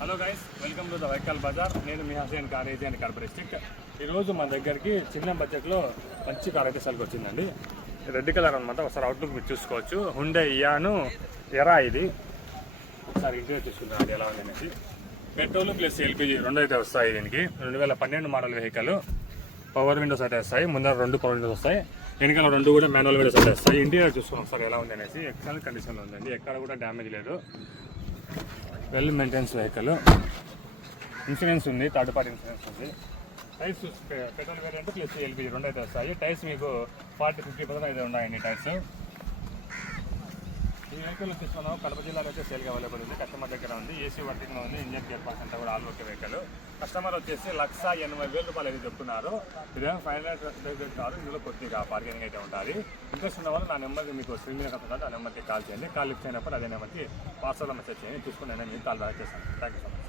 Hello guys, welcome to the vehicle bazaar. నేను మీ Hasen car AG and Kadapa district. ఈరోజు మన దగ్గరికి చిన్న బడ్జెట్లో మంచి కార్ అయితే సరికి వచ్చిందండి. రెడ్ కలర్ అనమాట. ఒకసారి అవుట్లుక్ మీరు చూసుకోవచ్చు. హుండై ఇయాను ఎరా ఇది. ఒకసారి ఇంటర్వ్యూ చూసుకుందాం అది ఎలా ఉంది అనేసి. పెట్రోల్ ప్లస్ ఎల్పిజి రెండు అయితే వస్తాయి. దీనికి 2012 మోడల్ వెహికల్. పవర్ విండోస్ అయితే వస్తాయి. ముందర 2 పవర్ విండోస్ వస్తాయి, వెనకాల 2 కూడా మాన్యువల్ విండోస్ అయితే వస్తాయి. ఇంటీరియర్ చూసుకుని ఒకసారి ఎలా ఉంది అనేసి. ఎక్సలెంట్ కండిషన్లో ఉందండి, ఎక్కడ కూడా డ్యామేజ్ లేదు. Well maintenance vehicle. ఇన్సూరెన్స్ ఉంది, థర్డ్ పార్టీ ఇన్సూరెన్స్ ఉంది. టైర్స్ చూస్తే పెట్రోల్ వేరియంట్ ప్లస్ ఎల్పిజి రెండు అయితే వస్తాయి. టైర్స్ మీకు 40-50% అయితే ఉన్నాయండి టైర్స్. ఈ వెహికల్ వచ్చేసి మనం కడప జిల్లాలో అయితే సేల్గా అవైలబుల్ ఉంది. కస్టమర్ దగ్గర ఉంది, ఏసీ వర్కింగ్లో ఉంది, ఇంజన్ గేర్ బాక్స్ అంతా కూడా ఆల్ ఓకే వెహికల్. కస్టమర్ వచ్చేసి 1,80,000 అయితే చెప్తున్నారు. ఇదేమో 500 కాదు, ఇందులో కొద్దిగా బార్గెనింగ్ అయితే ఉంటుంది. ఇంట్రెస్ట్ ఉన్న వాళ్ళు నా నెంబర్కి మీకు స్క్రీన్ మీద కలుగుతుంది, ఆ నెంబర్కి కాల్ చేయండి. కాల్ లిఫ్ట్ అయినప్పుడు అదే నెంబర్కి వాట్సాప్లో మెసేజ్ చేయండి, చూసుకుని నేను మీకు కాల్ బ్యాక్ చేస్తాను. Thank you so much.